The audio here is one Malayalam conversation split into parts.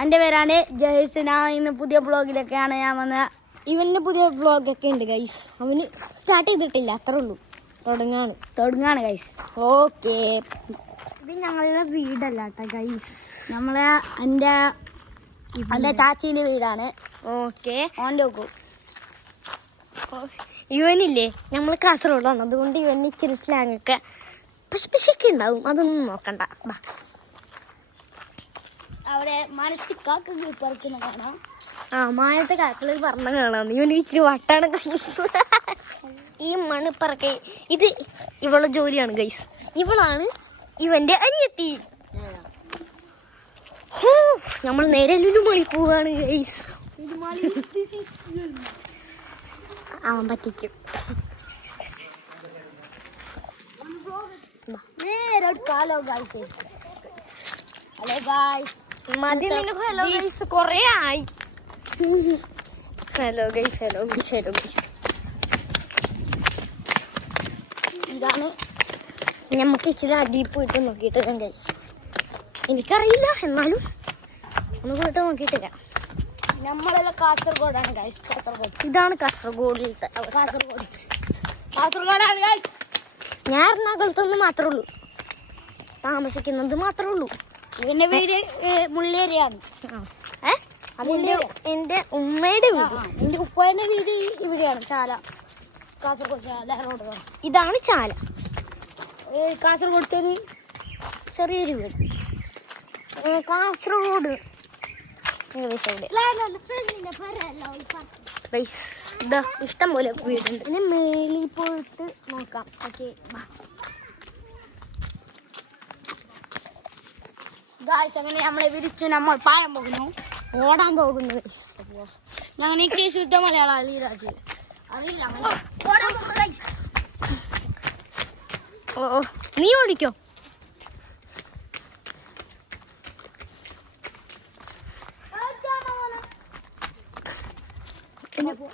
എൻ്റെ പേരാണ് ജയേഷ്. ഞാൻ ഇന്ന് പുതിയ ബ്ലോഗിലൊക്കെയാണ് ഞാൻ വന്നത്. ഇവന് പുതിയ ബ്ലോഗൊക്കെ ഉണ്ട് ഗൈസ്. അവന് സ്റ്റാർട്ട് ചെയ്തിട്ടില്ല, അത്രേ ഉള്ളൂ. തുടങ്ങാണ് ഗൈസ്. ഓക്കെ, ഇത് ഞങ്ങളുടെ വീടല്ല കേട്ടോ ഗൈസ്. എൻ്റെ ചാച്ചീൻ്റെ വീടാണ്. ഓക്കെ, ഓൻ്റെ നോക്കൂ. ഇവനില്ലേ, നമ്മൾ കാസർഗോഡാണ്, അതുകൊണ്ട് ഇവന് ഇച്ചിരി സ്ലാങ്ങൊക്കെ പശുക്കെ ഉണ്ടാവും. അതൊന്നും നോക്കണ്ട. അവിടെ മനത്തിക്കാക്ക പറക്കുന്ന കാണാം. മാനത്തെ കാക്കള് പറഞ്ഞ കാണാം. ഇവന് ഇച്ചിരി വട്ടാണ് ഗൈസ്. ഈ മണിപ്പറക്കെ ഇത് ഇവളുടെ ജോലിയാണ് ഗൈസ്. ഇവളാണ് ഇവന്റെ അനിയത്തി. നമ്മൾ നേരെ ലുലുമാളി പോവാണ് ഗൈസ്. അവൻ പറ്റിക്കും. മതി നിനക്ക്. ഹലോ ഗൈസ്, കൊറേ ആയി. Hello guys. ഇതാണ് നമുക്ക് ഇച്ചിരി അടിയിൽ പോയിട്ട് നോക്കിയിട്ട് ഗൈസ്. എനിക്കറിയില്ല, എന്നാലും ഒന്ന് പോയിട്ട് നോക്കിയിട്ടില്ല. നമ്മളെല്ലാം കാസർഗോഡാണ് ഗൈസ്. ഇതാണ് കാസർഗോഡിലത്തെ. കാസർഗോഡാണ് ഗൈസ്. ഞാൻ എറണാകുളത്തൊന്നും മാത്രമേ ഉള്ളൂ, താമസിക്കുന്നത് മാത്രമേ ഉള്ളൂ. ഇവന്റെ വീട് മുള്ളേരിയാണ്. അതിന്റെ എന്റെ ഉമ്മയുടെ വീട്. എന്റെ ഉപ്പയുടെ വീട് ഇവിടെയാണ്, ചാല. കാസർഗോഡ് ചാല റോഡ്. ഇതാണ് ചാല. കാസർഗോഡ് ചെറിയൊരു വീട്. കാസർഗോഡ് ഇഷ്ടം പോലെ വീടുണ്ട്. പിന്നെ മേളിൽ പോയിട്ട് നോക്കാം. ഓക്കെ, ഗായ്സ്, അങ്ങനെ നമ്മളെ വിരിച്ചു നമ്മൾ പായാൻ പോകുന്നു, ഓടാൻ പോകുന്നു. ഞങ്ങൾ എനിക്ക് ശുദ്ധ മലയാളം അലിരാജ് അറിയില്ല. ഓ, നീ ഓടിക്കോ.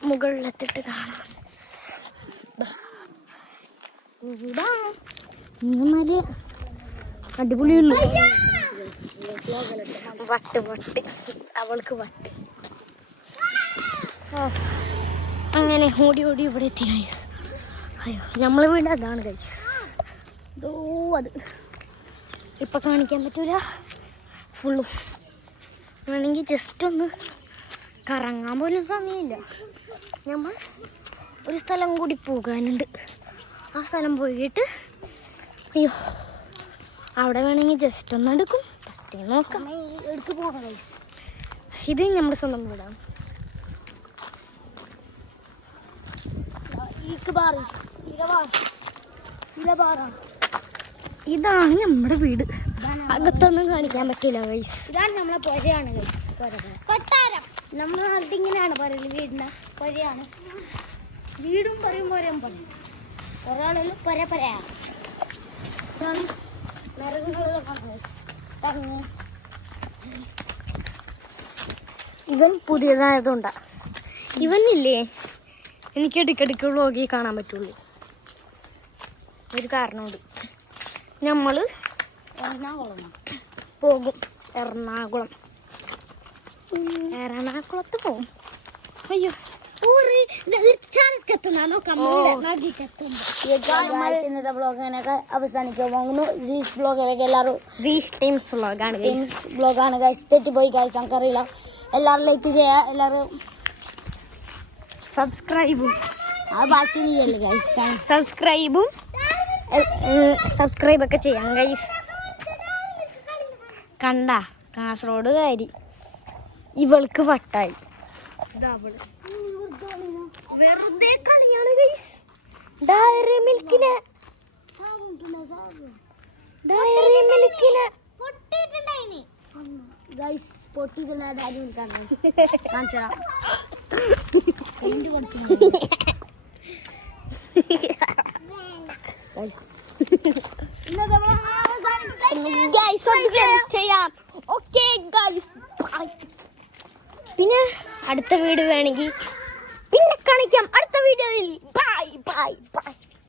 മുകളിലെത്തിട്ട് കാണാം. നല്ല അടിപൊളിയുള്ളൂ. വട്ട് അവൾക്ക് വട്ട്. അങ്ങനെ ഓടി ഇവിടെ എത്തി ഗൈസ്. അയ്യോ, നമ്മളെ വീട് അതാണ് ഗൈസ്. അത് ഇപ്പം കാണിക്കാൻ പറ്റൂല ഫുള്ളും. വേണമെങ്കിൽ ജസ്റ്റ് ഒന്ന് കറങ്ങാൻ പോലും സമയമില്ല. നമ്മൾ ഒരു സ്ഥലം കൂടി പോകാനുണ്ട്. ആ സ്ഥലം പോയിട്ട് അയ്യോ, അവിടെ വേണമെങ്കിൽ ജസ്റ്റ് ഒന്ന് എടുക്കും. പറ്റി നോക്കാം. എടുത്ത് പോകാം ഗൈസ്. ഇത് നമ്മുടെ സ്വന്തം വീടാണ്. ഇതാണ് നമ്മുടെ വീട്. അകത്തൊന്നും കാണിക്കാൻ പറ്റൂല ഗൈസ്. ഇതാണ് നമ്മളെ പുരയാണ് ഗൈസ്. കൊട്ടാരം നമ്മുടെ നാട്ടിൽ ഇങ്ങനെയാണ് പറയുന്നത്. വീടിന് പുരയാണ്. വീടും പറയും പോരയും പറയും. ഒരാളും പുരയാണ്. ഇവൻ പുതിയതായതുകൊണ്ടാ. ഇവനില്ലേ, എനിക്ക് ഇടയ്ക്കിടയ്ക്ക് വ്ളോഗിൽ കാണാൻ പറ്റുള്ളൂ. ഒരു കാരണമുണ്ട്. നമ്മൾ പോകും എറണാകുളത്ത് പോകും. അയ്യോ, ഇന്നത്തെ ബ്ലോഗിനൊക്കെ അവസാനിക്കാൻ പോകുന്നു. ജീസ് ബ്ലോഗിലൊക്കെ എല്ലാവരും ബ്ലോഗാണ് ഗൈസ്. തെറ്റിപ്പോയി ഗൈസ്, നമുക്കറിയില്ല. എല്ലാവരും ലൈക്ക് ചെയ്യാ, എല്ലാവരും സബ്സ്ക്രൈബും. അത് ബാക്കി നീയല്ലേ ഗൈസ്. സബ്സ്ക്രൈബൊക്കെ ചെയ്യാം ഗൈസ്. കണ്ട കാസർഗോഡുകാരി ഇവൾക്ക് വട്ടായി. വെറുതെ കളിയാണ് ഗൈസ്. ഡയറി മിൽക്കിനെ ഗൈസ് പൊട്ടിയിട്ടുള്ള ഡയറി മിൽക്കാണ് കാണിച്ചാ. പിന്നെ അടുത്ത വീഡിയോ വേണമെങ്കിൽ പിന്നെ കാണിക്കാം. അടുത്ത വീഡിയോയിൽ ബൈ.